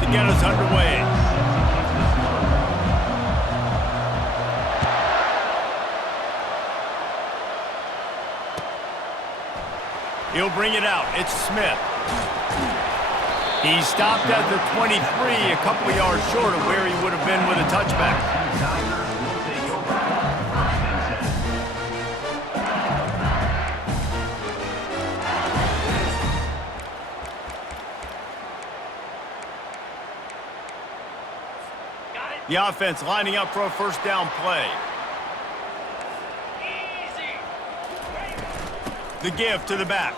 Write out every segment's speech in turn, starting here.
to get us underway. He'll bring it out. It's Smith. He stopped at the 23, a couple of yards short of where he would have been with a touchback. The offense lining up for a first down play. The give to the back.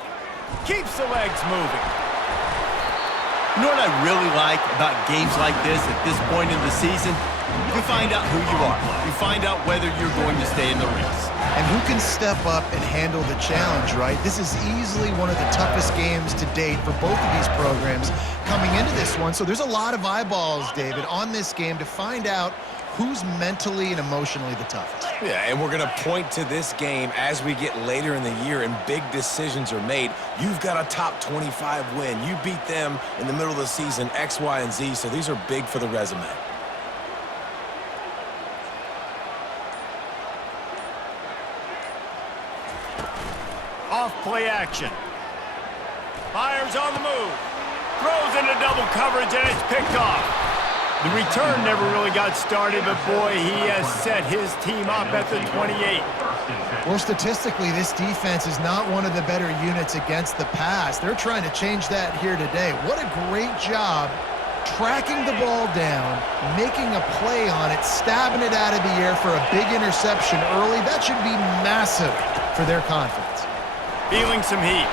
Keeps the legs moving. You know what I really like about games like this at this point in the season? You find out who you are. You find out whether you're going to stay in the race. And who can step up and handle the challenge, right? This is easily one of the toughest games to date for both of these programs coming into this one. So there's a lot of eyeballs, David, on this game to find out who's mentally and emotionally the toughest. Yeah, and we're going to point to this game as we get later in the year and big decisions are made. You've got a top 25 win. You beat them in the middle of the season, X, Y, and Z, so these are big for the resume. Off play action. Fires on the move. Throws into double coverage, and it's picked off. The return never really got started, but boy, he has set his team up at the 28. Well, statistically, this defense is not one of the better units against the pass. They're trying to change that here today. What a great job tracking the ball down, making a play on it, stabbing it out of the air for a big interception early. That should be massive for their confidence. Feeling some heat.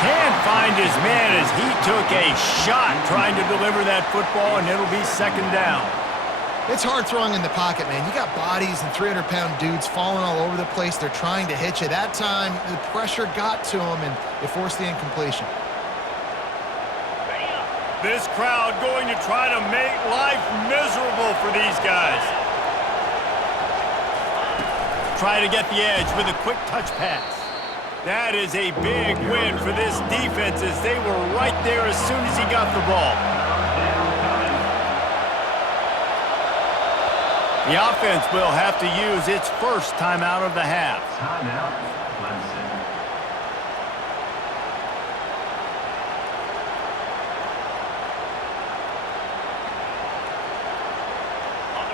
Can't find his man as he took a shot trying to deliver that football, and it'll be second down. It's hard throwing in the pocket, man. You got bodies and 300-pound dudes falling all over the place. They're trying to hit you. That time, the pressure got to him, and it forced the incompletion. This crowd going to try to make life miserable for these guys. Try to get the edge with a quick touch pass. That is a big win for this defense as they were right there as soon as he got the ball. The offense will have to use its first timeout of the half. Timeout, Clemson.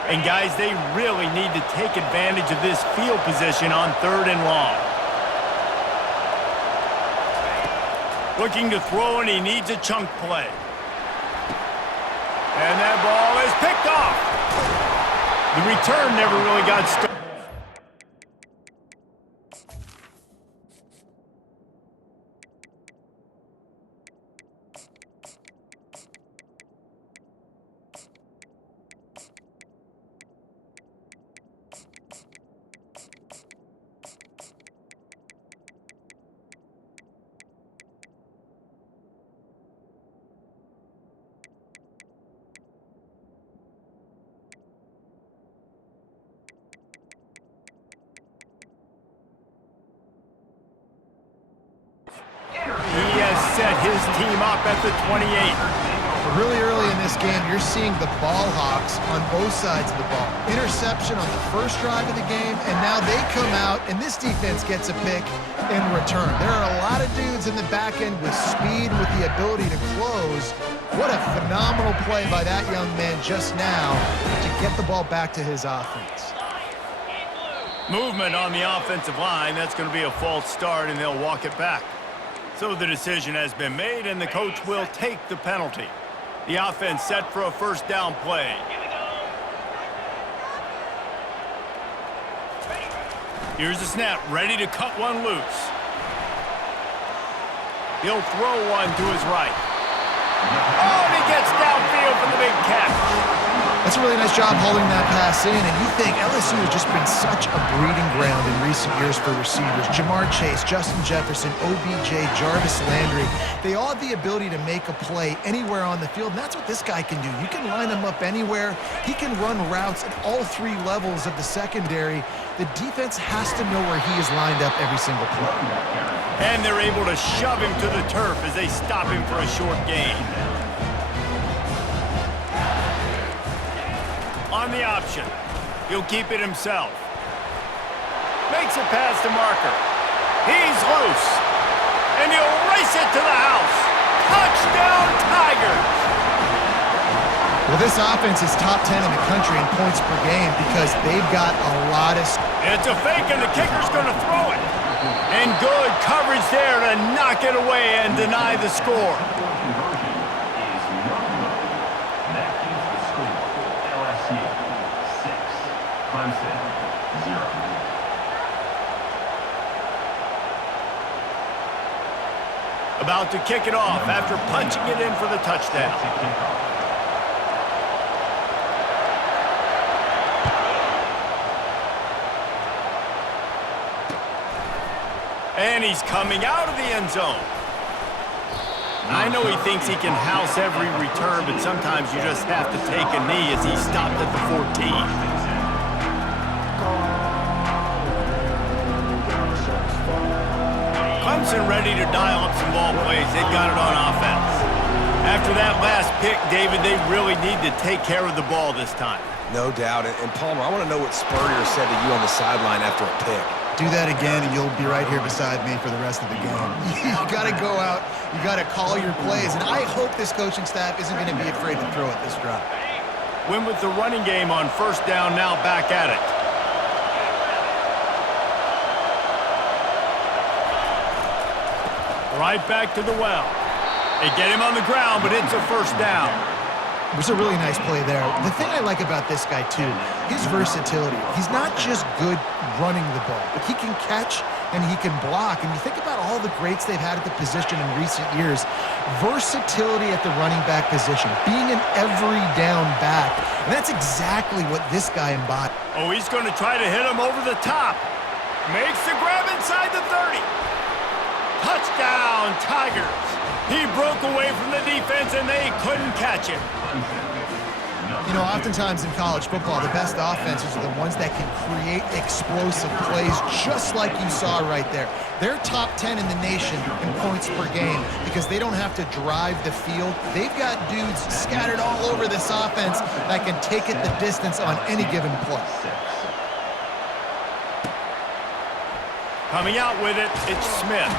And guys, they really need to take advantage of this field position on 3rd and long. Looking to throw, and he needs a chunk play. And that ball is picked off. The return never really got started. He has set his team up at the 28. Really early in this game, you're seeing the ball hawks on both sides of the ball. Interception on the first drive of the game, and now they come out, and this defense gets a pick in return. There are a lot of dudes in the back end with speed, with the ability to close. What a phenomenal play by that young man just now to get the ball back to his offense. Movement on the offensive line. That's going to be a false start, and they'll walk it back. So the decision has been made, and the coach will take the penalty. The offense set for a first down play. Here's the snap, ready to cut one loose. He'll throw one to his right. Oh, and he gets downfield for the big catch. That's a really nice job holding that pass in, and you think LSU has just been such a breeding ground in recent years for receivers. Jamar Chase, Justin Jefferson, OBJ, Jarvis Landry, they all have the ability to make a play anywhere on the field, and that's what this guy can do. You can line him up anywhere. He can run routes at all 3 levels of the secondary. The defense has to know where he is lined up every single play. And they're able to shove him to the turf as they stop him for a short gain. run the option. He'll keep it himself. Makes it past the marker. He's loose. And he'll race it to the house. Touchdown, Tigers! Well, this offense is top 10 in the country in points per game because they've got a lot of... It's a fake, and the kicker's going to throw it. And good coverage there to knock it away and deny the score. Conversion is not good. That keeps the score. LSU 6, Clemson 0. About to kick it off after punching it in for the touchdown. And he's coming out of the end zone. I know he thinks he can house every return, but sometimes you just have to take a knee as he stopped at the 14. Clemson ready to dial up some ball plays. They've got it on offense. After that last pick, David, they really need to take care of the ball this time. No doubt. And Palmer, I want to know what Spurrier said to you on the sideline after a pick. Do that again, and you'll be right here beside me for the rest of the game. You got to go out. You got to call your plays. And I hope this coaching staff isn't going to be afraid to throw it this drive. Win with the running game on first down, now back at it. Right back to the well. They get him on the ground, but it's a first down. It was a really nice play there. The thing I like about this guy, too, his versatility. He's not just good running the ball, but he can catch and he can block. And you think about all the greats they've had at the position in recent years. Versatility at the running back position, being an every down back. And that's exactly what this guy embodies. Oh, he's going to try to hit him over the top. Makes the grab inside the 30. Touchdown, Tigers. He broke away from the defense, and they couldn't catch him. You know, oftentimes in college football, the best offenses are the ones that can create explosive plays, just like you saw right there. They're top 10 in the nation in points per game because they don't have to drive the field. They've got dudes scattered all over this offense that can take it the distance on any given play. Coming out with it, it's Smith.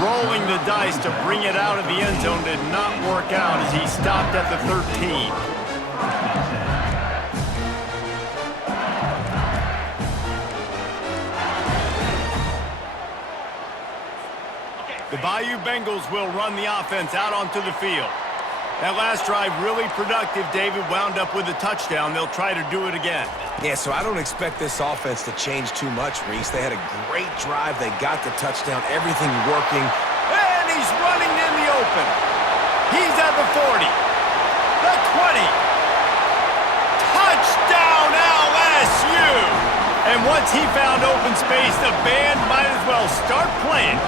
Rolling the dice to bring it out of the end zone did not work out as he stopped at the 13. The Bayou Bengals will run the offense out onto the field. That last drive really productive. David wound up with a touchdown. They'll try to do it again. Yeah, so I don't expect this offense to change too much, Reese. They had a great drive. They got the touchdown, everything working. And he's running in the open. He's at the 40, the 20. Touchdown, LSU! And once he found open space, the band might as well start playing.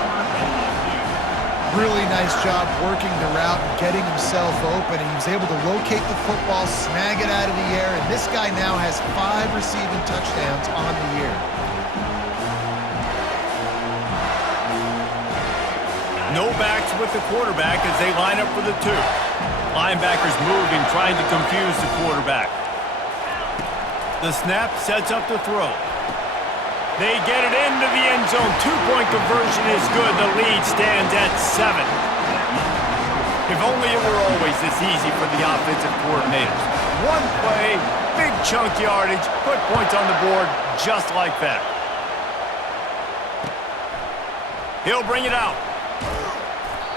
Really nice job working the route and getting himself open, and he was able to locate the football, snag it out of the air, and this guy now has 5 receiving touchdowns on the year. No backs with the quarterback as they line up for the 2. Linebackers moving, trying to confuse the quarterback. The snap sets up the throw. They get it into the end zone. 2-point conversion is good. The lead stands at 7. If only it were always this easy for the offensive coordinators. One play, big chunk yardage, put points on the board just like that. He'll bring it out.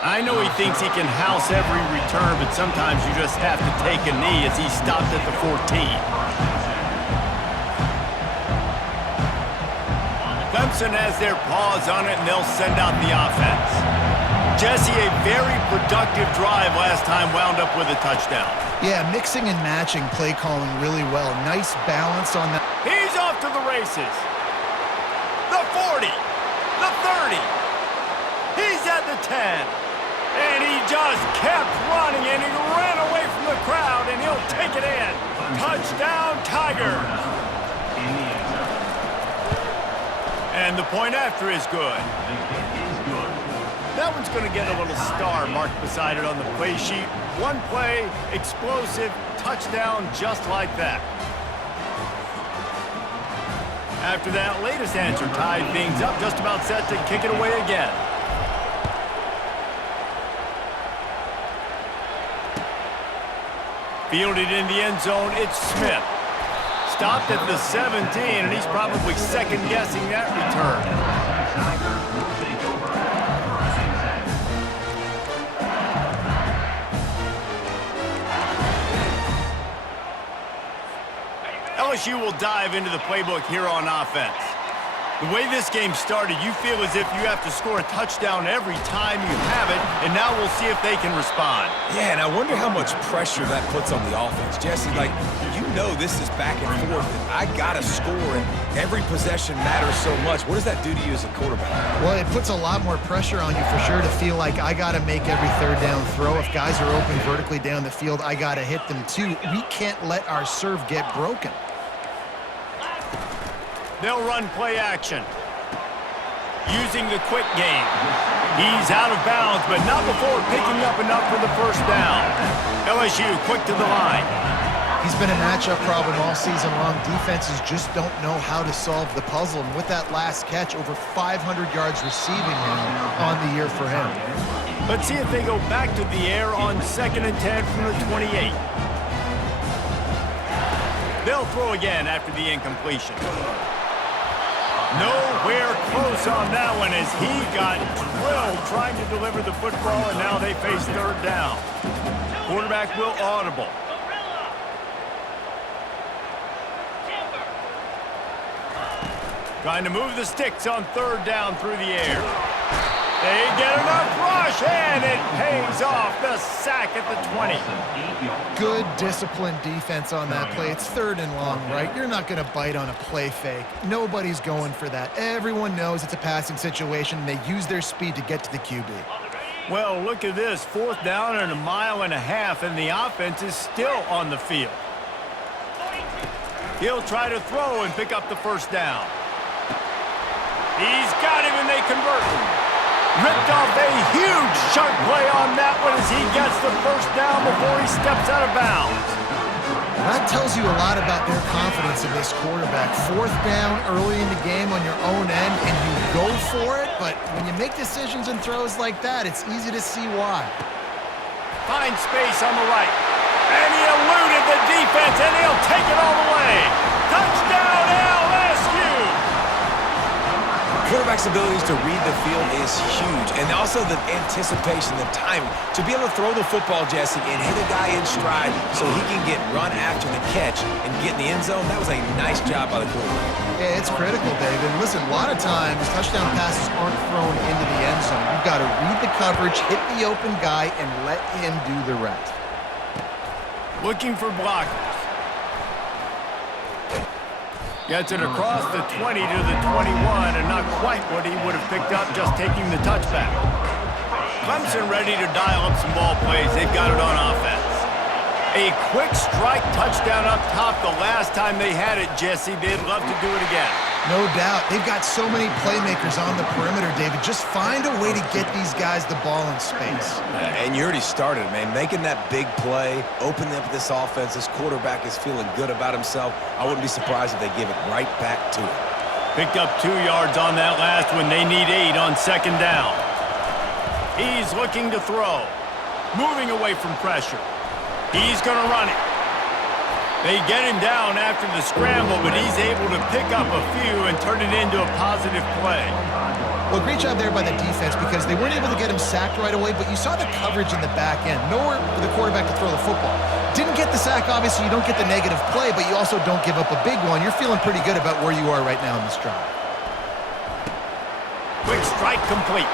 I know he thinks he can house every return, but sometimes you just have to take a knee as he stopped at the 14. Clemson has their paws on it, and they'll send out the offense. Jesse, a very productive drive last time, wound up with a touchdown. Yeah, mixing and matching play calling really well. Nice balance on that. He's off to the races. The 40, the 30. He's at the 10. And he just kept running, and he ran away from the crowd, and he'll take it in. Touchdown, Tigers. And the point after is good. That one's going to get a little star marked beside it on the play sheet. One play, explosive, touchdown, just like that. After that latest answer tied things up, just about set to kick it away again. Fielded in the end zone, it's Smith. Stopped at the 17, and he's probably second-guessing that return. LSU will dive into the playbook here on offense. The way this game started, you feel as if you have to score a touchdown every time you have it, and now we'll see if they can respond. Yeah, and I wonder how much pressure that puts on the offense. Jesse, like, you know this is back and forth, and I got to score, and every possession matters so much. What does that do to you as a quarterback? Well, it puts a lot more pressure on you for sure to feel like I got to make every third down throw. If guys are open vertically down the field, I got to hit them too. We can't let our serve get broken. They'll run play action. Using the quick game. He's out of bounds, but not before picking up enough for the first down. LSU quick to the line. He's been a matchup problem all season long. Defenses just don't know how to solve the puzzle. And with that last catch, over 500 yards receiving now on the year for him. Let's see if they go back to the air on 2nd and 10 from the 28. They'll throw again after the incompletion. Nowhere close on that one as he got drilled trying to deliver the football, and now they face third down. Quarterback will audible. Trying to move the sticks on third down through the air. They get enough rush, and it pays off. The sack at the 20. Good disciplined defense on that play. It's third and long, right? You're not going to bite on a play fake. Nobody's going for that. Everyone knows it's a passing situation, and they use their speed to get to the QB. Well, look at this. 4th down and 1.5 miles, and the offense is still on the field. He'll try to throw and pick up the first down. He's got him, and they convert. Ripped off a huge chunk play on that one as he gets the first down before he steps out of bounds. That tells you a lot about their confidence in this quarterback. 4th down early in the game on your own end, and you go for it, but when you make decisions and throws like that, it's easy to see why. Finds space on the right. And he eluded the defense, and he'll take it all the way. Touchdown, LSU! Quarterback's abilities to read the field is huge, and also the anticipation, the timing. To be able to throw the football, Jesse, and hit a guy in stride so he can get run after the catch and get in the end zone, that was a nice job by the quarterback. Yeah, it's critical, David. Listen, a lot of times, touchdown passes aren't thrown into the end zone. You've got to read the coverage, hit the open guy, and let him do the rest. Looking for blockers. Gets it across the 20 to the 21, and not quite what he would have picked up just taking the touchback. Clemson ready to dial up some ball plays. They've got it on offense. A quick strike touchdown up top the last time they had it, Jesse. They'd love to do it again. No doubt. They've got so many playmakers on the perimeter, David. Just find a way to get these guys the ball in space. And you already started, man. Making that big play, opening up this offense. This quarterback is feeling good about himself. I wouldn't be surprised if they give it right back to him. Picked up 2 yards on that last one. They need 8 on 2nd down. He's looking to throw. Moving away from pressure. He's going to run it. They get him down after the scramble, but he's able to pick up a few and turn it into a positive play. Well, great job there by the defense because they weren't able to get him sacked right away, but you saw the coverage in the back end. Nowhere for the quarterback to throw the football. Didn't get the sack, obviously. You don't get the negative play, but you also don't give up a big one. You're feeling pretty good about where you are right now in this drive. Quick strike complete.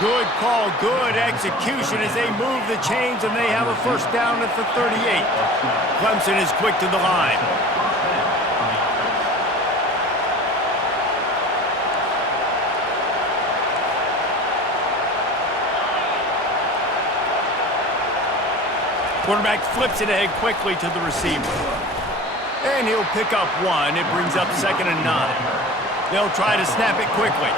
Good call, good execution as they move the chains, and they have a first down at the 38. Clemson is quick to the line. Quarterback flips it ahead quickly to the receiver. And he'll pick up 1. It brings up 2nd and 9. They'll try to snap it quickly.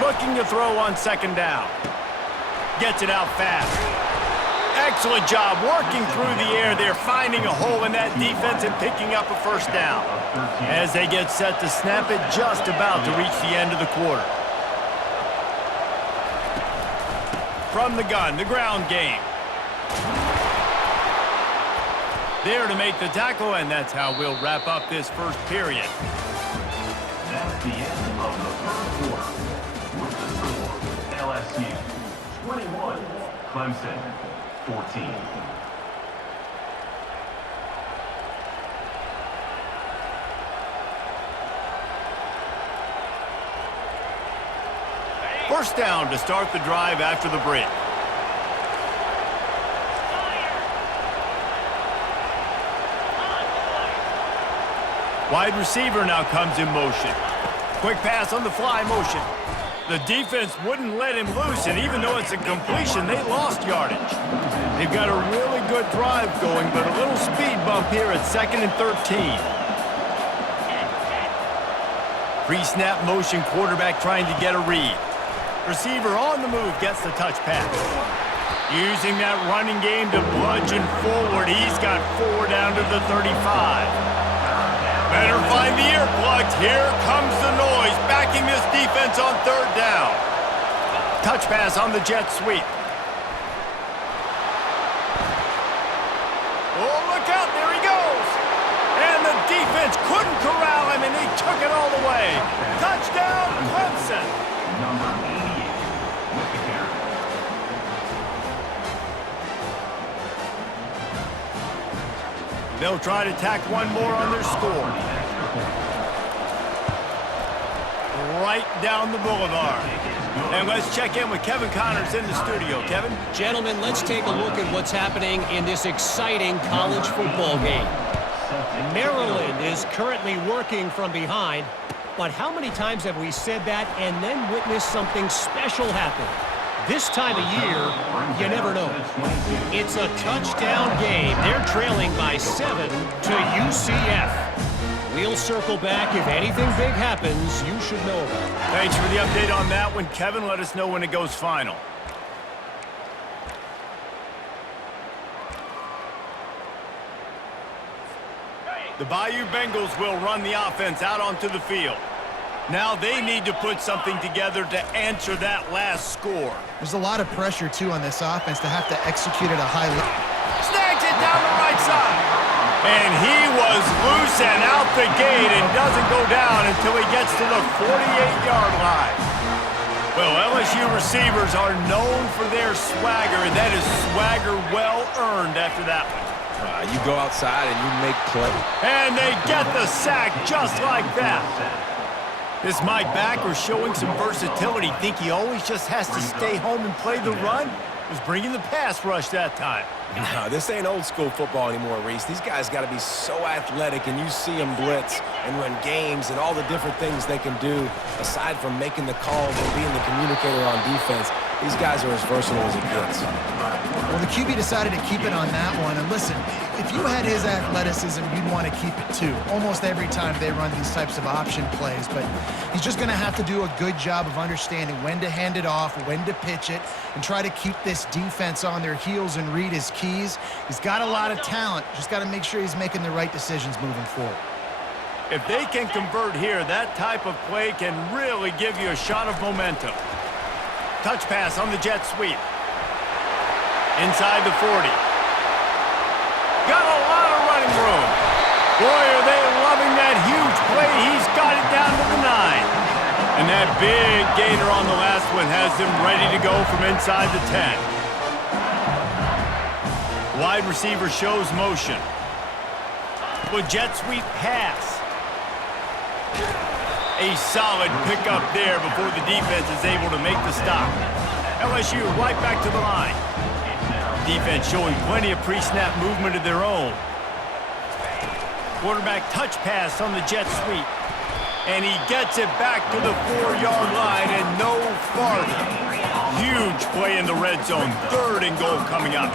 Looking to throw on 2nd down. Gets it out fast. Excellent job working through the air there, finding a hole in that defense and picking up a first down. As they get set to snap it, just about to reach the end of the quarter. From the gun, the ground game. There to make the tackle, and that's how we'll wrap up this first period. That's the end of the first quarter. With the score, LSU 21, Clemson 14. First down to start the drive after the break. Wide receiver now comes in motion. Quick pass on the fly motion. The defense wouldn't let him loose, and even though it's a completion, they lost yardage. They've got a really good drive going, but a little speed bump here at 2nd and 13. Pre-snap motion, quarterback trying to get a read. Receiver on the move gets the touch pass. Using that running game to bludgeon forward, he's got 4 down to the 35. Better find the earplugs. Here comes the noise, backing this defense on 3rd down. Touch pass on the jet sweep. Oh, look out, there he goes. And the defense couldn't corral him, and he took it all the way. Touchdown, Clemson. Number 88 with the carry. They'll try to tack one more on their score. Right down the boulevard. And let's check in with Kevin Connors in the studio. Kevin? Gentlemen, let's take a look at what's happening in this exciting college football game. Maryland is currently working from behind, but how many times have we said that and then witnessed something special happen? This time of year, you never know. It's a touchdown game. They're trailing by 7 to UCF. We'll circle back. If anything big happens, you should know about it. Thanks for the update on that one, Kevin. Let us know when it goes final. The Bayou Bengals will run the offense out onto the field. Now they need to put something together to answer that last score. There's a lot of pressure, too, on this offense to have to execute at a high level. Snags it down the right side. And he was loose and out the gate and doesn't go down until he gets to the 48-yard line. Well, LSU receivers are known for their swagger, and that is swagger well earned after that one. You go outside and you make play. And they get the sack just like that. This Mike Backer showing some versatility. Think he always just has to stay home and play the run? Was bringing the pass rush that time. No, this ain't old school football anymore, Reese. These guys got to be so athletic, and you see them blitz and run games and all the different things they can do aside from making the calls and being the communicator on defense. These guys are as versatile as it gets. Well, the QB decided to keep it on that one. And listen, if you had his athleticism, you'd want to keep it too. Almost every time they run these types of option plays. But he's just going to have to do a good job of understanding when to hand it off, when to pitch it, and try to keep this defense on their heels and read his keys. He's got a lot of talent. Just got to make sure he's making the right decisions moving forward. If they can convert here, that type of play can really give you a shot of momentum. Touch pass on the jet sweep. Inside the 40. Got a lot of running room. Boy, are they loving that huge play. He's got it down to the 9. And that big gainer on the last one has them ready to go from inside the 10. Wide receiver shows motion. With jet sweep pass. A solid pickup there before the defense is able to make the stop. LSU right back to the line. Defense showing plenty of pre-snap movement of their own. Quarterback touch pass on the jet sweep. And he gets it back to the 4-yard line and no farther. Huge play in the red zone. 3rd and goal coming up.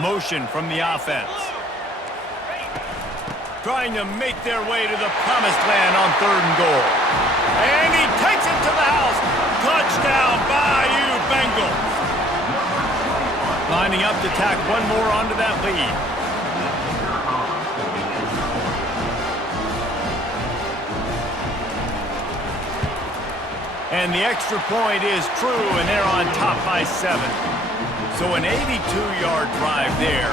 Motion from the offense. Trying to make their way to the promised land on 3rd and goal. And he takes it to the house. Touchdown! Touchdown, Bayou Bengals. Lining up to tack one more onto that lead. And the extra point is true, and they're on top by 7. So an 82-yard drive there,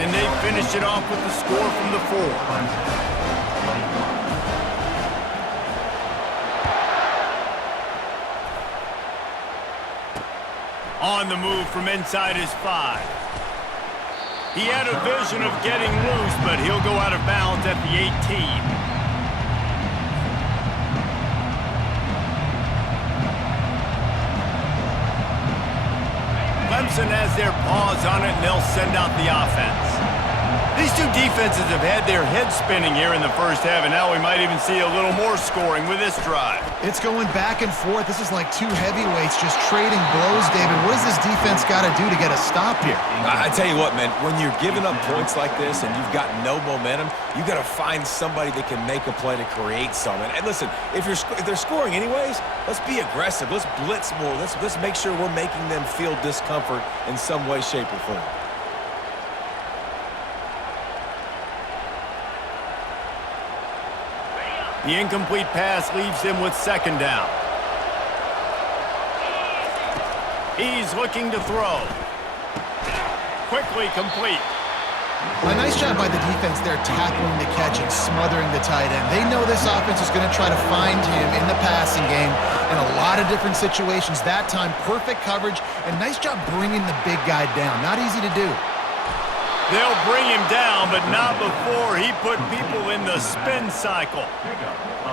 and they finish it off with the score from the 4. On the move from inside his 5. He had a vision of getting loose, but he'll go out of bounds at the 18. Clemson has their paws on it, and they'll send out the offense. These two defenses have had their heads spinning here in the first half, and now we might even see a little more scoring with this drive. It's going back and forth. This is like two heavyweights just trading blows, David. What does this defense got to do to get a stop here? I tell you what, man, when you're giving up points like this and you've got no momentum, you got to find somebody that can make a play to create something. And listen, if they're scoring anyways, let's be aggressive. Let's blitz more. Let's make sure we're making them feel discomfort in some way, shape, or form. The incomplete pass leaves him with 2nd down. He's looking to throw. Quickly complete. A nice job by the defense there, tackling the catch and smothering the tight end. They know this offense is going to try to find him in the passing game in a lot of different situations. That time, perfect coverage, and nice job bringing the big guy down. Not easy to do. They'll bring him down, but not before he put people in the spin cycle.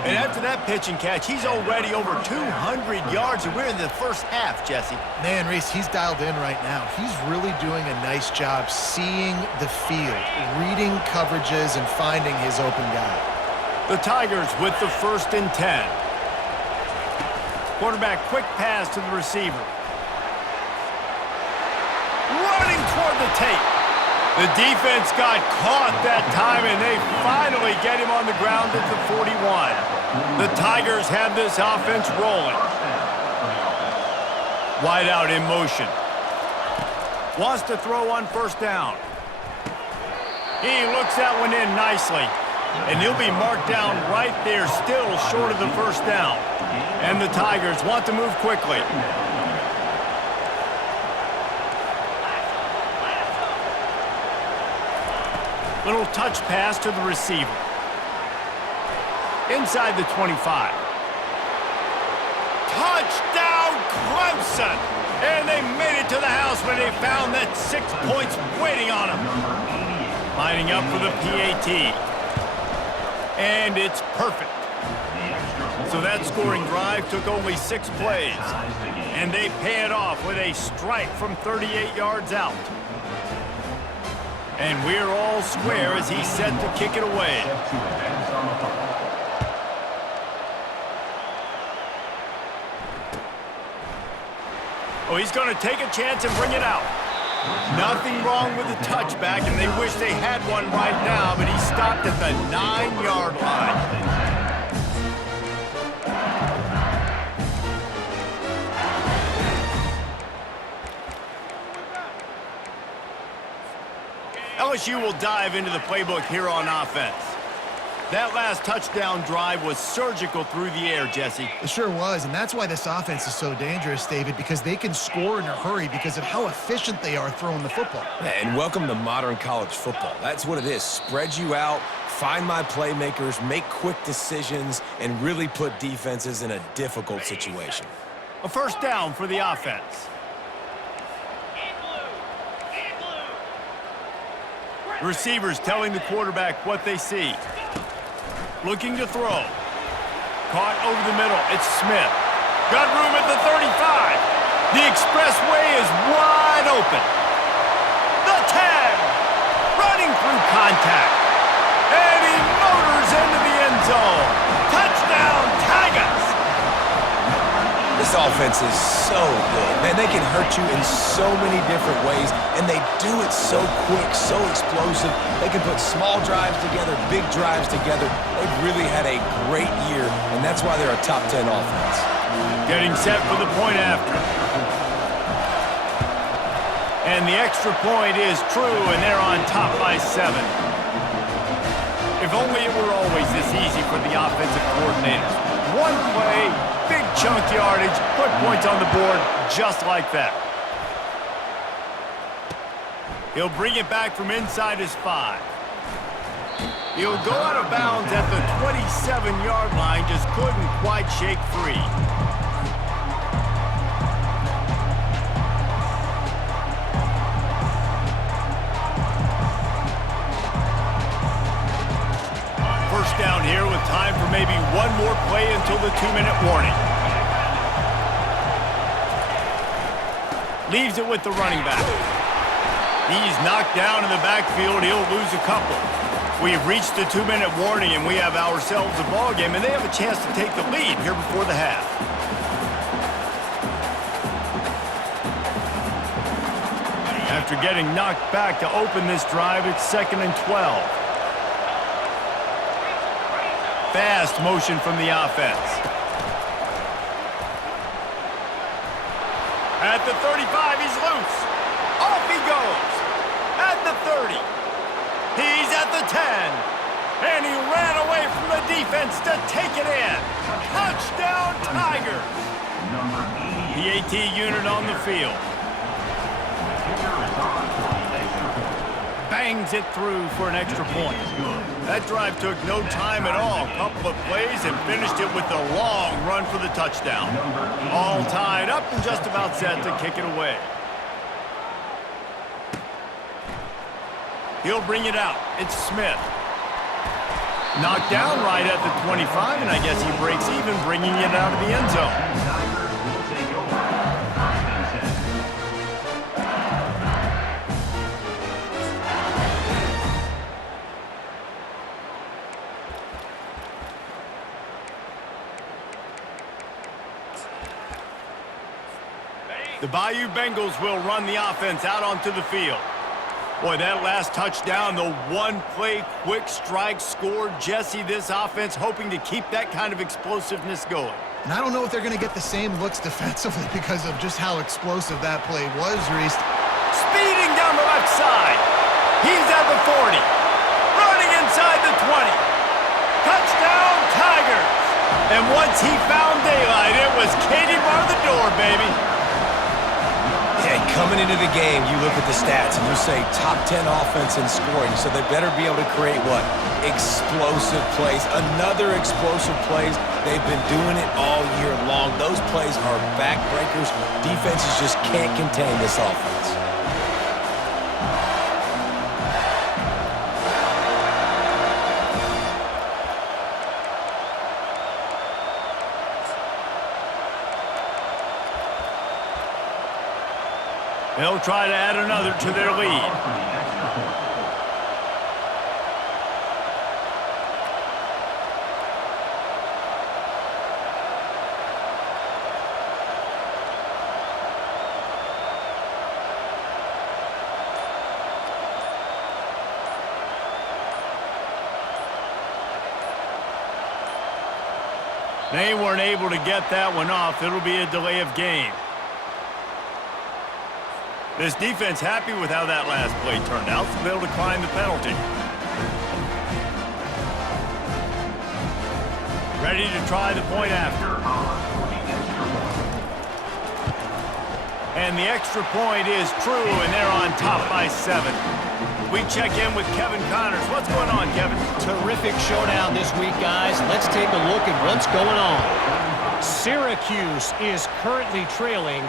And after that pitch and catch, he's already over 200 yards, and we're in the first half, Jesse. Man, Reese, he's dialed in right now. He's really doing a nice job seeing the field, reading coverages, and finding his open guy. The Tigers with the 1st and 10. Quarterback quick pass to the receiver. Running toward the tape. The defense got caught that time, and they finally get him on the ground at the 41. The Tigers have this offense rolling. Wide out in motion. Wants to throw on 1st down. He looks that one in nicely, and he'll be marked down right there, still short of the 1st down. And the Tigers want to move quickly. Little touch pass to the receiver. Inside the 25. Touchdown, Clemson! And they made it to the house when they found that 6 points waiting on them. Lining up for the PAT. And it's perfect. So that scoring drive took only 6 plays. And they pay it off with a strike from 38 yards out. And we're all square as he's set to kick it away. Oh, he's going to take a chance and bring it out. Nothing wrong with the touchback, and they wish they had one right now, but he stopped at the 9-yard line. LSU will dive into the playbook here on offense. That last touchdown drive was surgical through the air, Jesse. It sure was, and that's why this offense is so dangerous, David, because they can score in a hurry because of how efficient they are throwing the football. And welcome to modern college football. That's what it is. Spread you out, find my playmakers, make quick decisions, and really put defenses in a difficult situation. A 1st down for the offense. Receivers telling the quarterback what they see. Looking to throw. Caught over the middle. It's Smith. Got room at the 35. The expressway is wide open. The tag. Running through contact. And he motors into the end zone. Touchdown, Tigers. This offense is so good. Man, they can hurt you in so many different ways, and they do it so quick, so explosive. They can put small drives together, big drives together. They've really had a great year, and that's why they're a top 10 offense. Getting set for the point after. And the extra point is true, and they're on top by 7. If only it were always this easy for the offensive coordinators. One play, big chunk yardage, put points on the board just like that. He'll bring it back from inside his 5. He'll go out of bounds at the 27-yard line, just couldn't quite shake free. First down here with time for maybe one more play until the 2-minute warning. Leaves it with the running back. He's knocked down in the backfield. He'll lose a couple. We've reached the 2-minute warning, and we have ourselves a ball game, and they have a chance to take the lead here before the half. After getting knocked back to open this drive, it's 2nd and 12. Fast motion from the offense. At the 35, he's loose. Off he goes. At the 30. He's at the 10. And he ran away from the defense to take it in. Touchdown, Tigers. The AT unit on the field. Bangs it through for an extra point. That drive took no time at all. Couple of plays and finished it with a long run for the touchdown. All tied up and just about set to kick it away. He'll bring it out. It's Smith. Knocked down right at the 25, and I guess he breaks even, bringing it out of the end zone. The Bayou Bengals will run the offense out onto the field. Boy, that last touchdown, the one-play quick strike scored. Jesse, this offense hoping to keep that kind of explosiveness going. And I don't know if they're going to get the same looks defensively because of just how explosive that play was, Reese. Speeding down the left side. He's at the 40. Running inside the 20. Touchdown, Tigers. And once he found daylight, it was Katie bar the door, baby. Yeah, coming into the game, you look at the stats and you say top 10 offense in scoring, so they better be able to create what? Explosive plays. Another explosive plays. They've been doing it all year long. Those plays are backbreakers. Defenses just can't contain this offense. They'll try to add another to their lead. They weren't able to get that one off. It'll be a delay of game. This defense happy with how that last play turned out, so they'll decline the penalty. Ready to try the point after. And the extra point is true, and they're on top by 7. We check in with Kevin Connors. What's going on, Kevin? Terrific showdown this week, guys. Let's take a look at what's going on. Syracuse is currently trailing.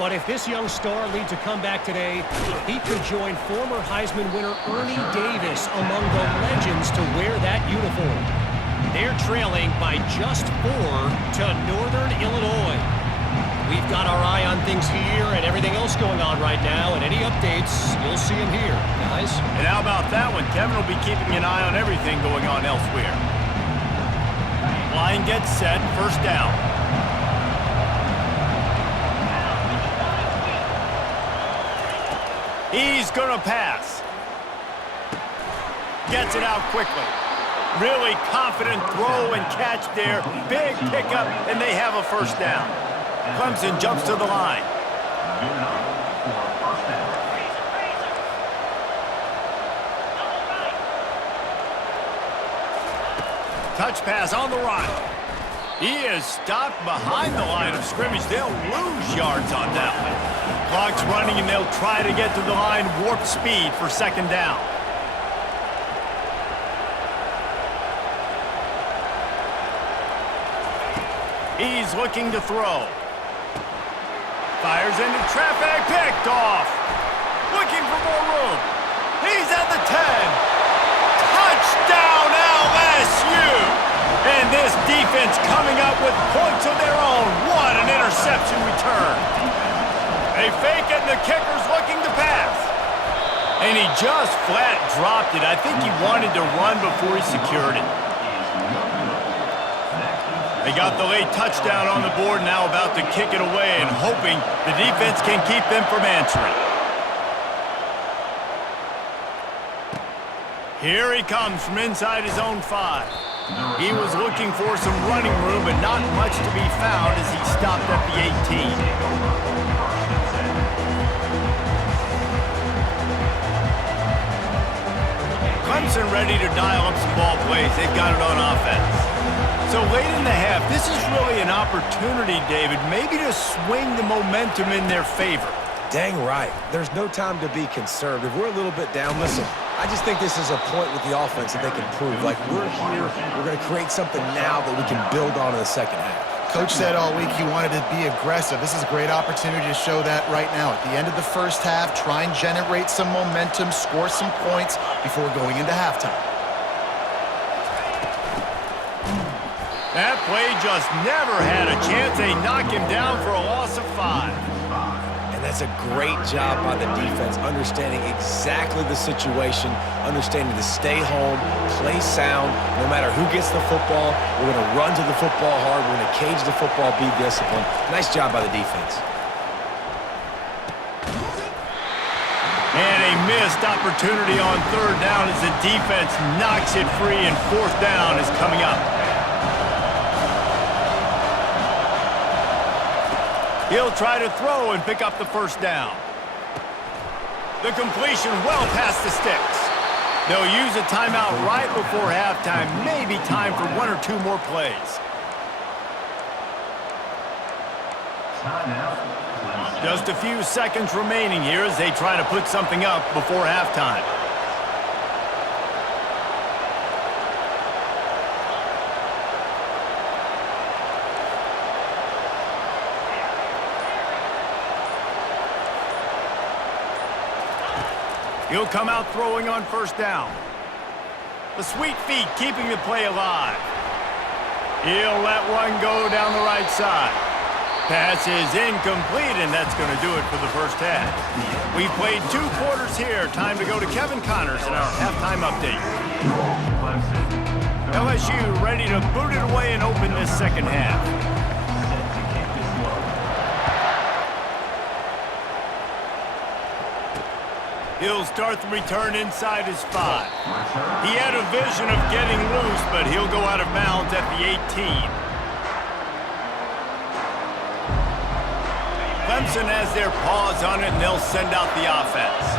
But if this young star leads a comeback today, he could join former Heisman winner Ernie Davis among the legends to wear that uniform. They're trailing by just 4 to Northern Illinois. We've got our eye on things here and everything else going on right now, and any updates, you'll see them here, guys. And how about that one? Kevin will be keeping an eye on everything going on elsewhere. Line gets set, first down. He's going to pass. Gets it out quickly. Really confident throw and catch there. Big pickup, and they have a first down. Clemson jumps to the line. Good enough for a first down. Touch pass on the run. He is stopped behind the line of scrimmage. They'll lose yards on that one. Clock's running, and they'll try to get to the line warp speed for second down. He's looking to throw. Fires into traffic, picked off. Looking for more room. He's at the 10. Touchdown, LSU! And this defense coming up with points of their own. What an interception return. They fake it, and the kicker's looking to pass. And he just flat dropped it. I think he wanted to run before he secured it. They got the late touchdown on the board, now about to kick it away and hoping the defense can keep them from answering. Here he comes from inside his own 5. He was looking for some running room, but not much to be found as he stopped at the 18. Clemson ready to dial up some ball plays. They've got it on offense. So late in the half, this is really an opportunity, David, maybe to swing the momentum in their favor. Dang right. There's no time to be concerned. If we're a little bit down, listen, I just think this is a point with the offense that they can prove. Like, we're here, we're going to create something now that we can build on in the second half. Coach said all week he wanted to be aggressive. This is a great opportunity to show that right now. At the end of the first half, try and generate some momentum, score some points before going into halftime. That play just never had a chance. They knock him down for a loss of 5. And that's a great job by the defense, understanding exactly the situation, understanding to stay home, play sound. No matter who gets the football, we're going to run to the football hard. We're going to cage the football, be disciplined. Nice job by the defense. And a missed opportunity on third down as the defense knocks it free, and fourth down is coming up. He'll try to throw and pick up the first down. The completion well past the sticks. They'll use a timeout right before halftime. Maybe time for 1 or 2 more plays. Timeout. Just a few seconds remaining here as they try to put something up before halftime. He'll come out throwing on first down. The sweet feet keeping the play alive. He'll let one go down the right side. Pass is incomplete, and that's going to do it for the first half. We've played 2 quarters here. Time to go to Kevin Connors in our halftime update. LSU ready to boot it away and open this second half. He'll start the return inside his 5. He had a vision of getting loose, but he'll go out of bounds at the 18. Clemson has their paws on it, and they'll send out the offense.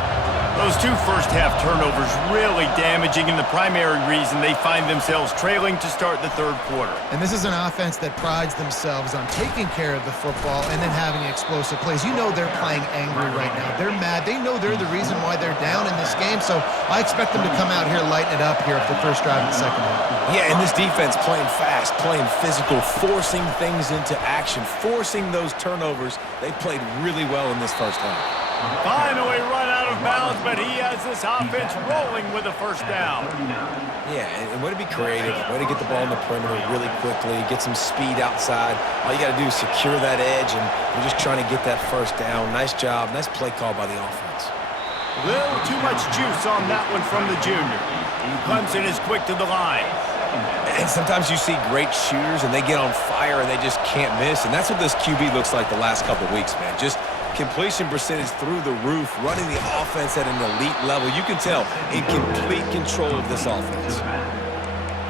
Those 2 first-half turnovers really damaging, and the primary reason they find themselves trailing to start the third quarter. And this is an offense that prides themselves on taking care of the football and then having explosive plays. You know they're playing angry right now. They're mad. They know they're the reason why they're down in this game, so I expect them to come out here, lighten it up here for the first drive of the second half. Yeah, and this defense playing fast, playing physical, forcing things into action, forcing those turnovers. They played really well in this first half. Finally run out of bounds, but he has this offense rolling with a first down. Yeah, and way to be creative, way to get the ball in the perimeter really quickly, get some speed outside. All you got to do is secure that edge, and you're just trying to get that first down. Nice job. Nice play call by the offense. Little too much juice on that one from the junior. Clemson is quick to the line. And sometimes you see great shooters, and they get on fire, and they just can't miss. And that's what this QB looks like the last couple of weeks, man. Just completion percentage through the roof, running the offense at an elite level. You can tell in complete control of this offense.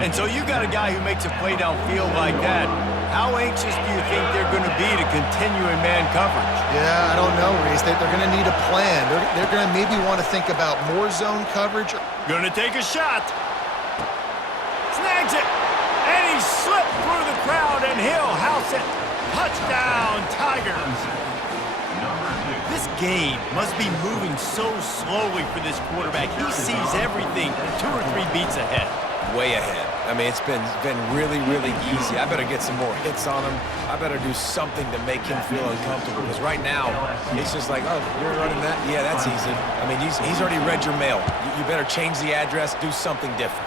And so you got a guy who makes a play downfield like that. How anxious do you think they're going to be to continue in man coverage? Yeah, I don't know, Reese. They're going to need a plan. They're going to maybe want to think about more zone coverage. Gonna take a shot. Snags it. And he slipped through the crowd, and he'll house it. Touchdown, Tigers. This game must be moving so slowly for this quarterback. He sees everything 2 or 3 beats ahead. Way ahead. I mean, it's been really, really easy. I better get some more hits on him. I better do something to make him feel uncomfortable. Because right now, it's just like, oh, you're running that? Yeah, that's easy. I mean, he's already read your mail. You better change the address, do something different.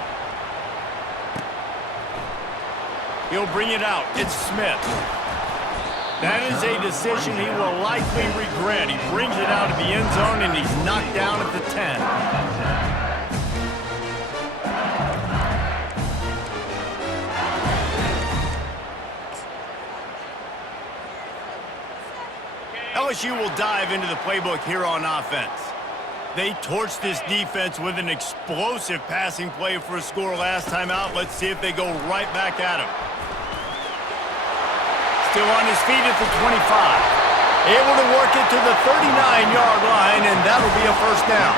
He'll bring it out. It's Smith. That is a decision he will likely regret. He brings it out of the end zone, and he's knocked down at the 10. LSU will dive into the playbook here on offense. They torched this defense with an explosive passing play for a score last time out. Let's see if they go right back at him. Still on his feet at the 25. Able to work it to the 39-yard line, and that'll be a first down.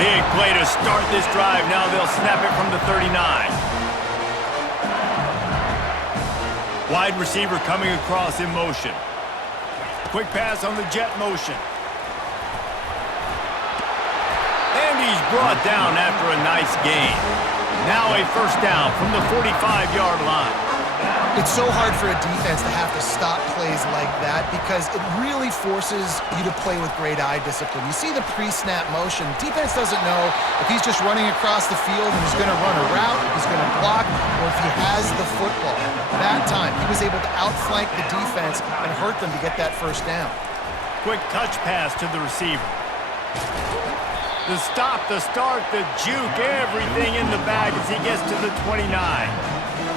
Big play to start this drive. Now they'll snap it from the 39. Wide receiver coming across in motion. Quick pass on the jet motion. And he's brought down after a nice gain. Now a first down from the 45-yard line. It's so hard for a defense to have to stop plays like that because it really forces you to play with great eye discipline. You see the pre-snap motion. Defense doesn't know if he's just running across the field and he's going to run a route, if he's going to block, or if he has the football. That time, he was able to outflank the defense and hurt them to get that first down. Quick touch pass to the receiver. The stop, the start, the juke, everything in the bag as he gets to the 29.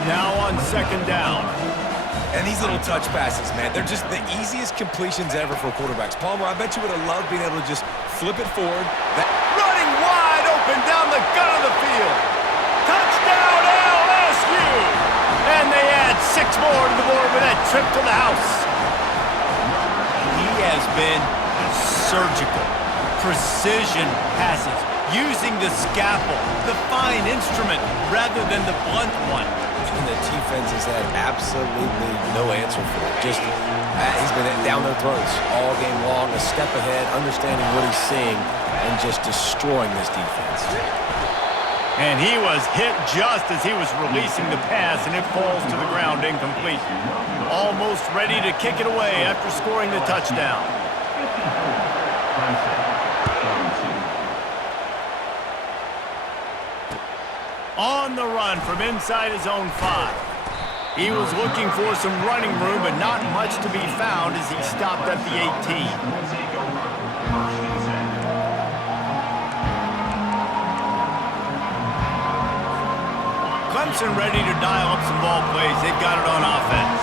Now on second down. And these little touch passes, man, they're just the easiest completions ever for quarterbacks. Palmer, I bet you would have loved being able to just flip it forward. Running wide open down the gut of the field. Touchdown LSU! And they add 6 more to the board with that trip to the house. He has been surgical. Precision passes. Using the scalpel, the fine instrument, rather than the blunt one. And the defense has had absolutely no answer for it. Just, he's been down their throats all game long, a step ahead, understanding what he's seeing, and just destroying this defense. And he was hit just as he was releasing the pass, and it falls to the ground incomplete. Almost ready to kick it away after scoring the touchdown. On the run from inside his own 5. He was looking for some running room, but not much to be found as he stopped at the 18. Clemson ready to dial up some ball plays. They've got it on offense.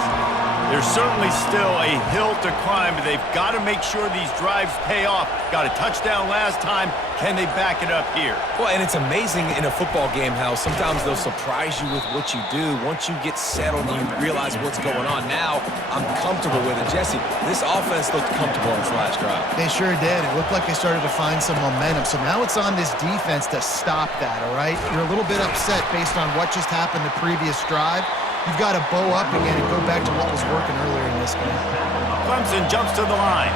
There's certainly still a hill to climb, but they've got to make sure these drives pay off. Got a touchdown last time. Can they back it up here? Well, and it's amazing in a football game how sometimes they'll surprise you with what you do. Once you get settled and you realize what's going on, now I'm comfortable with it. Jesse, this offense looked comfortable on this last drive. They sure did. It looked like they started to find some momentum. So now it's on this defense to stop that, all right? You're a little bit upset based on what just happened the previous drive. You've got to bow up again and go back to what was working earlier in this game. Clemson jumps to the line.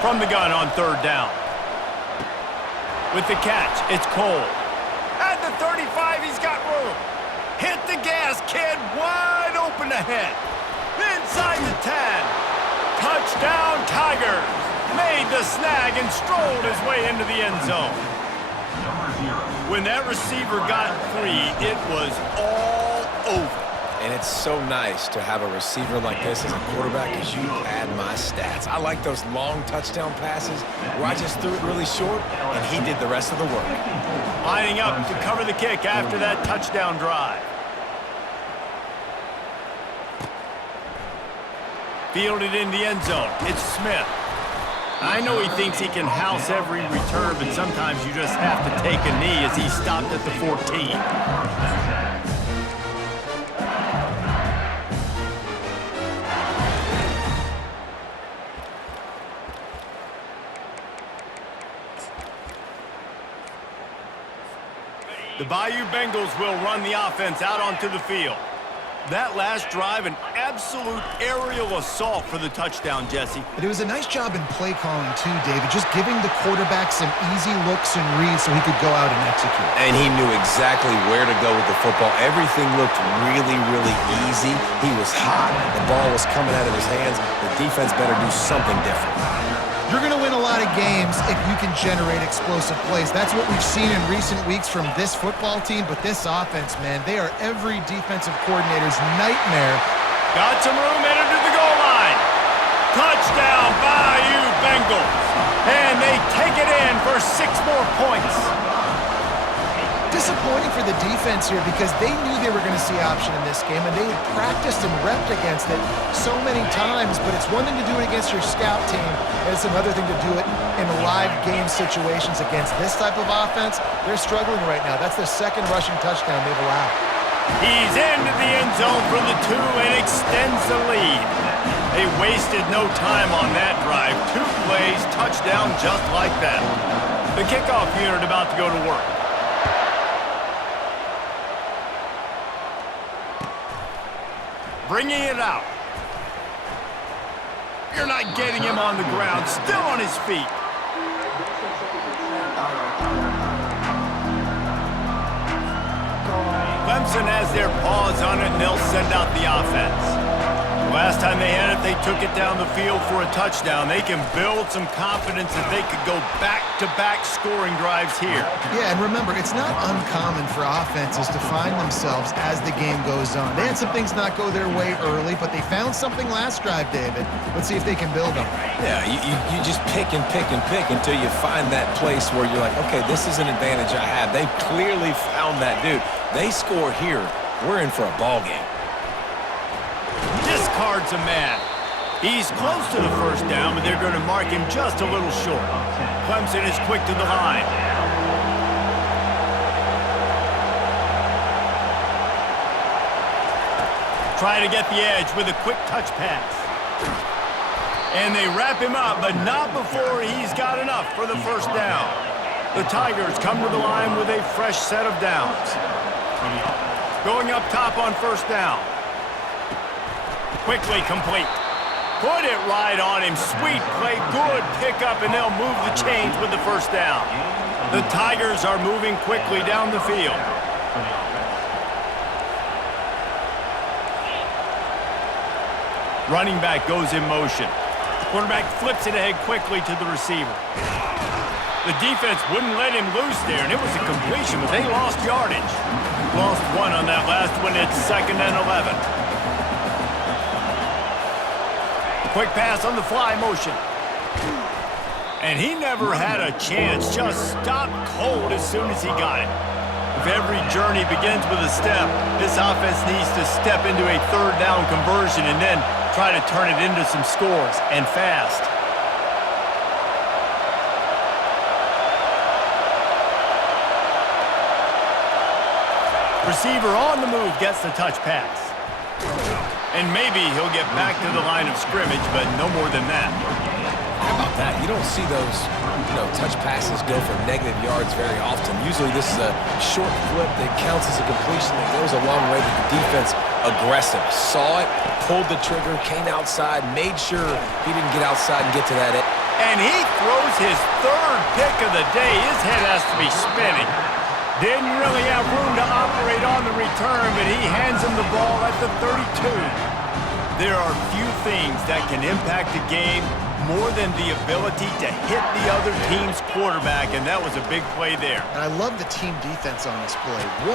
From the gun on third down. With the catch, it's Cole. At the 35, he's got room. Hit the gas, kid. Wide open ahead. Inside the 10. Touchdown, Tigers. Made the snag and strolled his way into the end zone. When that receiver got free, it was all over. And it's so nice to have a receiver like this as a quarterback as you pad my stats. I like those long touchdown passes where I just threw it really short and he did the rest of the work. Lining up to cover the kick after that touchdown drive. Fielded in the end zone. It's Smith. I know he thinks he can house every return, but sometimes you just have to take a knee as he stopped at the 14. The Bayou Bengals will run the offense out onto the field. That last drive, an absolute aerial assault for the touchdown, Jesse. But it was a nice job in play calling too, David, just giving the quarterback some easy looks and reads so he could go out and execute. And he knew exactly where to go with the football. Everything looked really, really easy. He was hot. The ball was coming out of his hands. The defense better do something different. You're going to win a lot of games if you can generate explosive plays. That's what we've seen in recent weeks from this football team, but this offense, man, they are every defensive coordinator's nightmare. Got some room headed to the goal line. Touchdown, Bayou Bengals. And they take it in for 6 more points. Disappointing for the defense here because they knew they were going to see option in this game, and they had practiced and repped against it so many times, but it's one thing to do it against your scout team, and it's another thing to do it in live game situations against this type of offense. They're struggling right now. That's their second rushing touchdown they've allowed. He's into the end zone for the 2 and extends the lead. They wasted no time on that drive. 2 plays, touchdown just like that. The kickoff unit about to go to work. Bringing it out. You're not getting him on the ground. Still on his feet. Clemson has their paws on it, and they'll send out the offense. Last time they had it, they took it down the field for a touchdown. They can build some confidence that they could go back-to-back scoring drives here. Yeah, and remember, it's not uncommon for offenses to find themselves as the game goes on. They had some things not go their way early, but they found something last drive, David. Let's see if they can build on it. Yeah, you just pick and pick and pick until you find that place where you're like, okay, this is an advantage I have. They clearly found that dude. They score here, we're in for a ball game. Discards a man. He's close to the first down, but they're going to mark him just a little short. Clemson is quick to the line. Try to get the edge with a quick touch pass. And they wrap him up, but not before he's got enough for the first down. The Tigers come to the line with a fresh set of downs. Going up top on first down. Quickly complete. Put it right on him. Sweet play. Good pickup, and they'll move the chains with the first down. The Tigers are moving quickly down the field. Running back goes in motion. Quarterback flips it ahead quickly to the receiver. The defense wouldn't let him loose there, and it was a completion, but they lost yardage. Lost 1 on that last one. It's 2nd and 11. Quick pass on the fly motion. And he never had a chance. Just stopped cold as soon as he got it. If every journey begins with a step, this offense needs to step into a 3rd down conversion and then try to turn it into some scores, and fast. Receiver on the move gets the touch pass. And maybe he'll get back to the line of scrimmage, but no more than that. How about that? You don't see those, touch passes go for negative yards very often. Usually this is a short flip that counts as a completion that goes a long way to the defense. Aggressive. Saw it, pulled the trigger, came outside, made sure he didn't get outside and get to that edge. And he throws his 3rd pick of the day. His head has to be spinning. Didn't really have room to operate on the return, but he hands him the ball at the 32. There are few things that can impact a game more than the ability to hit the other team's quarterback, and that was a big play there. And I love the team defense on this play. 1,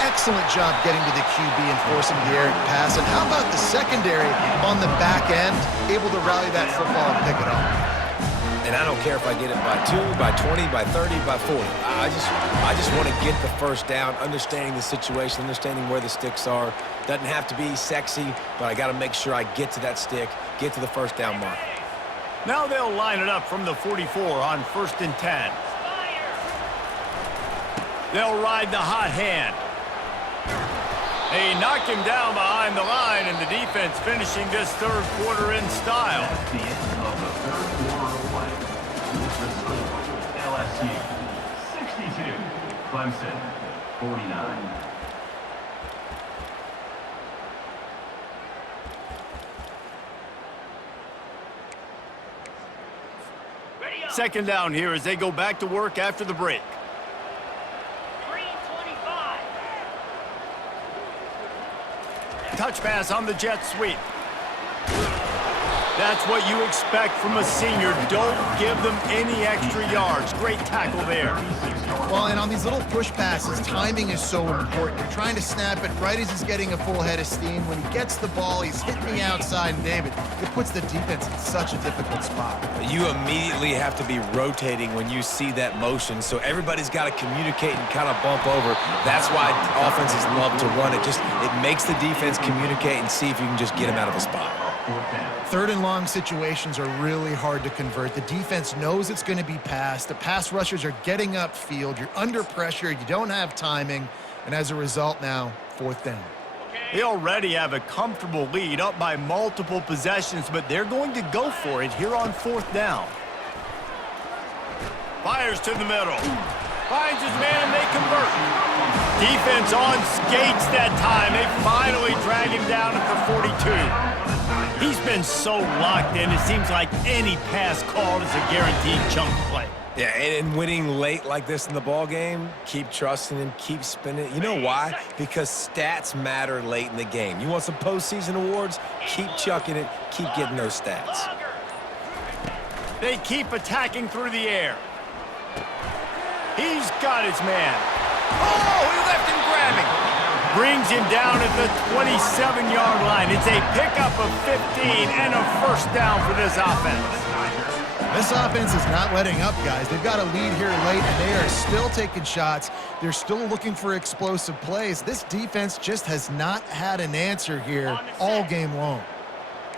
excellent job getting to the QB and forcing the errant pass. And how about the secondary on the back end, able to rally that football and pick it up? And I don't care if I get it by 2, by 20, by 30, by 40. I just want to get the first down, understanding the situation, understanding where the sticks are. Doesn't have to be sexy, but I got to make sure I get to that stick, get to the first down mark. Now they'll line it up from the 44 on 1st and 10. They'll ride the hot hand. They knock him down behind the line, and the defense finishing this third quarter in style. That's the end of the third quarter of play. The score, LSU 62, Clemson 49. Second down here as they go back to work after the break. Touch pass on the jet sweep. That's what you expect from a senior. Don't give them any extra yards. Great tackle there. Well, and on these little push passes, timing is so important. You're trying to snap it right as he's getting a full head of steam. When he gets the ball, he's hitting the outside, and David, it puts the defense in such a difficult spot. You immediately have to be rotating when you see that motion, so everybody's got to communicate and kind of bump over. That's why offenses love to run it. It makes the defense communicate and see if you can just get him out of a spot. Third and long situations are really hard to convert. The defense knows it's going to be passed. The pass rushers are getting upfield. You're under pressure. You don't have timing. And as a result now, 4th down. They already have a comfortable lead up by multiple possessions, but they're going to go for it here on 4th down. Fires to the middle. Finds his man and they convert. Defense on skates that time. They finally drag him down at the 42. He's been so locked in, it seems like any pass called is a guaranteed chunk play. Yeah, and winning late like this in the ball game, keep trusting him, keep spinning. You know why? Because stats matter late in the game. You want some postseason awards? Keep chucking it, keep getting those stats. They keep attacking through the air. He's got his man. Oh, he left him grabbing. Brings him down at the 27-yard line. It's a pickup of 15 and a 1st down for this offense. This offense is not letting up, guys. They've got a lead here late, and they are still taking shots. They're still looking for explosive plays. This defense just has not had an answer here all game long.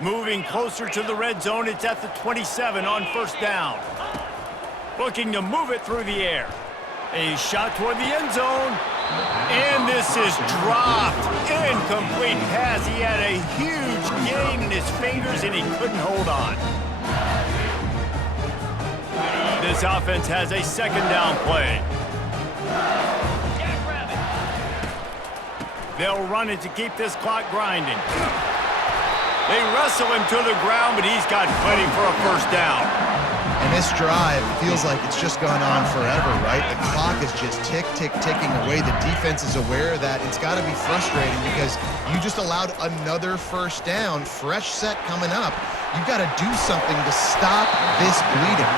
Moving closer to the red zone, it's at the 27 on 1st down. Looking to move it through the air. A shot toward the end zone. And this is dropped. Incomplete pass. He had a huge gain in his fingers, and he couldn't hold on. This offense has a 2nd down play. They'll run it to keep this clock grinding. They wrestle him to the ground, but he's got plenty for a 1st down. And this drive feels like it's just gone on forever, right? The clock is just ticking away. The defense is aware of that. It's got to be frustrating because you just allowed another 1st down, fresh set coming up. You've got to do something to stop this bleeding.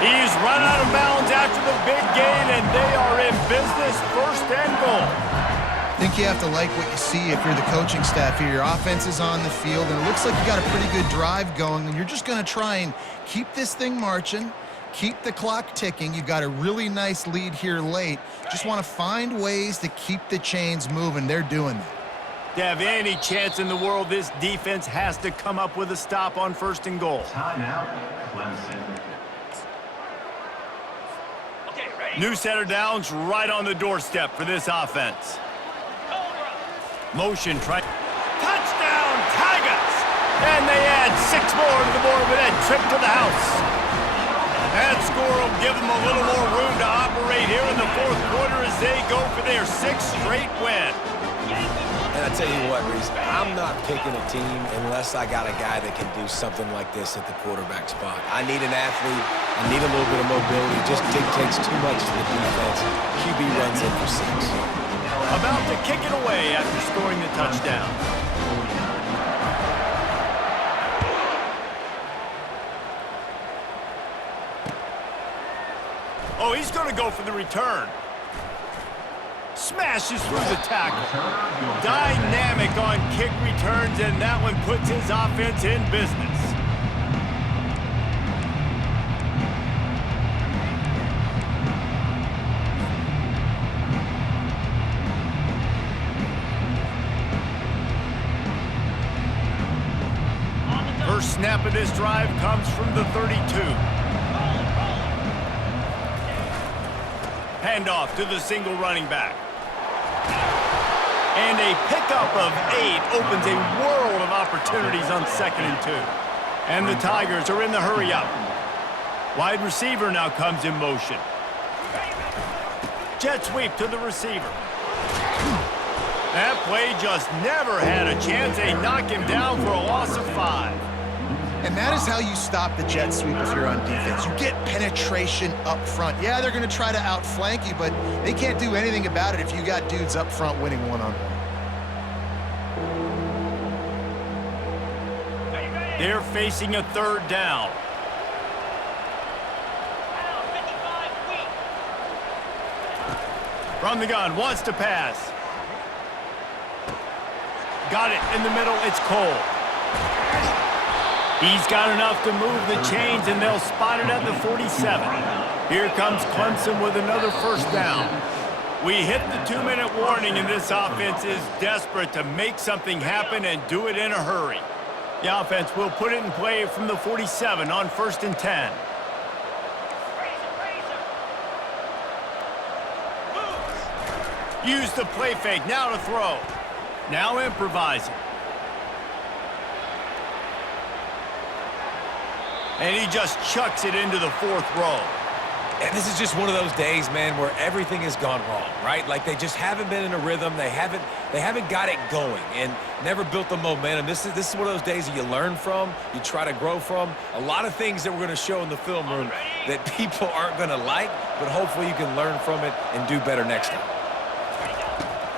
He's run out of bounds after the big gain, and they are in business. 1st and goal. I think you have to like what you see if you're the coaching staff here. Your offense is on the field, and it looks like you got a pretty good drive going, and you're just going to try and keep this thing marching, keep the clock ticking. You've got a really nice lead here late. Just want to find ways to keep the chains moving. They're doing that. To have any chance in the world, this defense has to come up with a stop on 1st and goal. Timeout, Clemson. New set of downs right on the doorstep for this offense. Motion try. Touchdown, Tigers! And they add 6 more to the board with that trip to the house. That score will give them a little more room to operate here in the 4th quarter as they go for their 6th straight win. And I tell you what, Reese, I'm not picking a team unless I got a guy that can do something like this at the quarterback spot. I need an athlete. I need a little bit of mobility. It just dictates too much to the defense. QB runs in for 6. About to kick it away after scoring the touchdown. Oh, he's going to go for the return. Smashes through the tackle. Dynamic on kick returns, and that one puts his offense in business. First snap of this drive comes from the 32. Handoff to the single running back. And a pickup of 8 opens a world of opportunities on 2nd and 2. And the Tigers are in the hurry-up. Wide receiver now comes in motion. Jet sweep to the receiver. That play just never had a chance. They knock him down for a loss of 5. And that is how you stop the jet sweep if you're on defense. You get penetration up front. Yeah, they're going to try to outflank you, but they can't do anything about it if you got dudes up front winning one-on-one. They're facing a 3rd down. From the gun, wants to pass. Got it in the middle, it's Cole. He's got enough to move the chains, and they'll spot it at the 47. Here comes Clemson with another 1st down. We hit the 2-minute warning, and this offense is desperate to make something happen and do it in a hurry. The offense will put it in play from the 47 on 1st and 10. Use the play fake, now to throw. Now improvising. And he just chucks it into the 4th row. And this is just one of those days, man, where everything has gone wrong, right? Like they just haven't been in a rhythm. They haven't got it going and never built the momentum. This is one of those days that you learn from, you try to grow from. A lot of things that we're going to show in the film room that people aren't going to like, but hopefully you can learn from it and do better next time.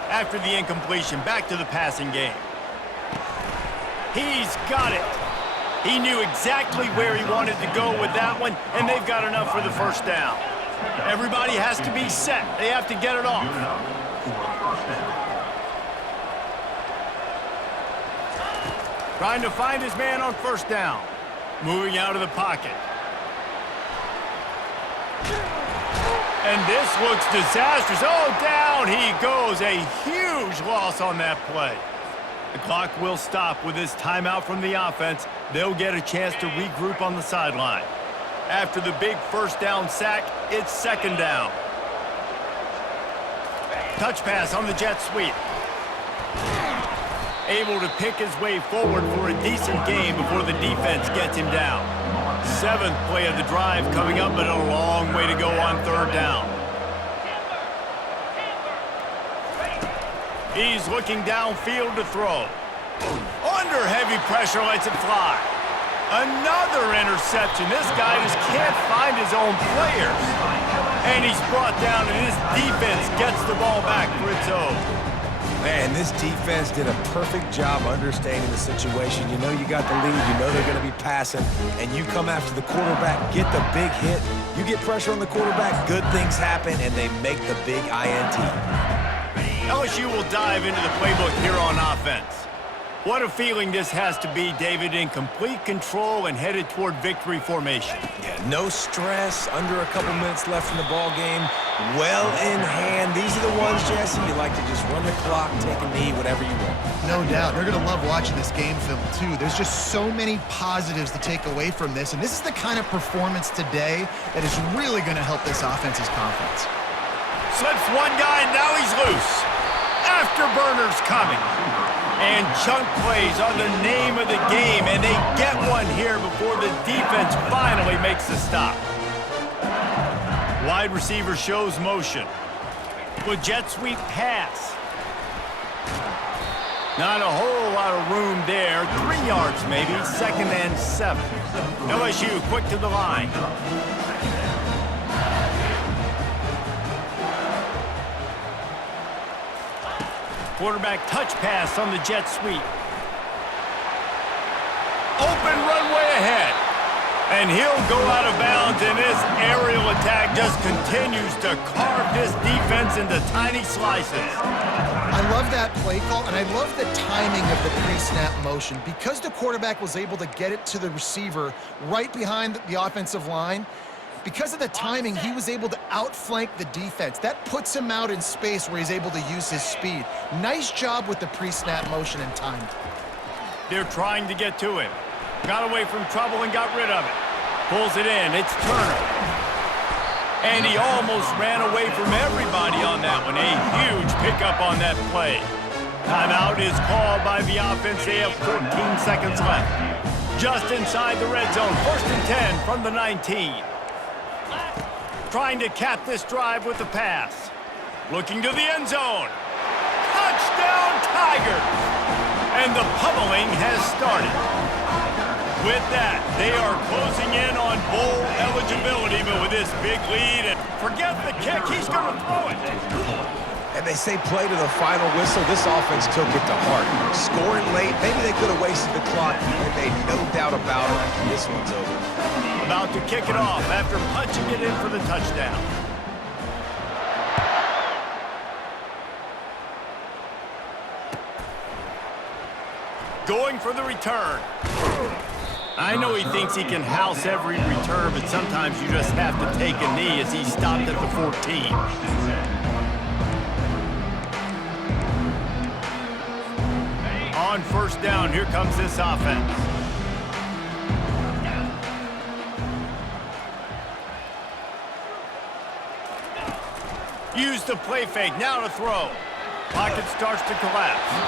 After the incompletion, back to the passing game. He's got it. He knew exactly where he wanted to go with that one, and they've got enough for the 1st down. Everybody has to be set. They have to get it off. Trying to find his man on 1st down. Moving out of the pocket. And this looks disastrous. Oh, down he goes. A huge loss on that play. The clock will stop with this timeout from the offense. They'll get a chance to regroup on the sideline. After the big 1st down sack, it's 2nd down. Touch pass on the jet sweep. Able to pick his way forward for a decent game before the defense gets him down. 7th play of the drive coming up, but a long way to go on 3rd down. He's looking downfield to throw. Under heavy pressure, lets it fly. Another interception. This guy just can't find his own players. And he's brought down, and his defense gets the ball back for its own. Man, this defense did a perfect job understanding the situation. You know you got the lead, you know they're going to be passing, and you come after the quarterback, get the big hit. You get pressure on the quarterback, good things happen, and they make the big INT. LSU will dive into the playbook here on offense. What a feeling this has to be, David, in complete control and headed toward victory formation. Yeah, no stress, under a couple minutes left in the ball game, well in hand. These are the ones, Jesse, you like to just run the clock, take a knee, whatever you want. No doubt. They're going to love watching this game film, too. There's just so many positives to take away from this, and this is the kind of performance today that is really going to help this offense's confidence. Slips one guy, and now he's loose. Afterburners coming. And chunk plays are the name of the game, and they get one here before the defense finally makes the stop. Wide receiver shows motion. With jet sweep pass. Not a whole lot of room there. 3 yards maybe, 2nd and 7. LSU quick to the line. Quarterback touch pass on the jet sweep. Open runway ahead. And he'll go out of bounds, and this aerial attack just continues to carve this defense into tiny slices. I love that play call, and I love the timing of the pre-snap motion. Because the quarterback was able to get it to the receiver right behind the offensive line, because of the timing, he was able to outflank the defense. That puts him out in space where he's able to use his speed. Nice job with the pre-snap motion and timing. They're trying to get to him. Got away from trouble and got rid of it. Pulls it in. It's Turner. And he almost ran away from everybody on that one. A huge pickup on that play. Timeout is called by the offense. They have 14 seconds left. Just inside the red zone. 1st and 10 from the 19. Trying to cap this drive with the pass. Looking to the end zone. Touchdown Tigers! And the pummeling has started. With that, they are closing in on bowl eligibility, but with this big lead, and forget the kick, he's going to throw it. And they say play to the final whistle. This offense took it to heart. Scoring late, maybe they could have wasted the clock. They made no doubt about it. This one's over. About to kick it off after punching it in for the touchdown. Going for the return. I know he thinks he can house every return, but sometimes you just have to take a knee as he stopped at the 14. On 1st down, here comes this offense. Use the play fake, now to throw. Pocket starts to collapse.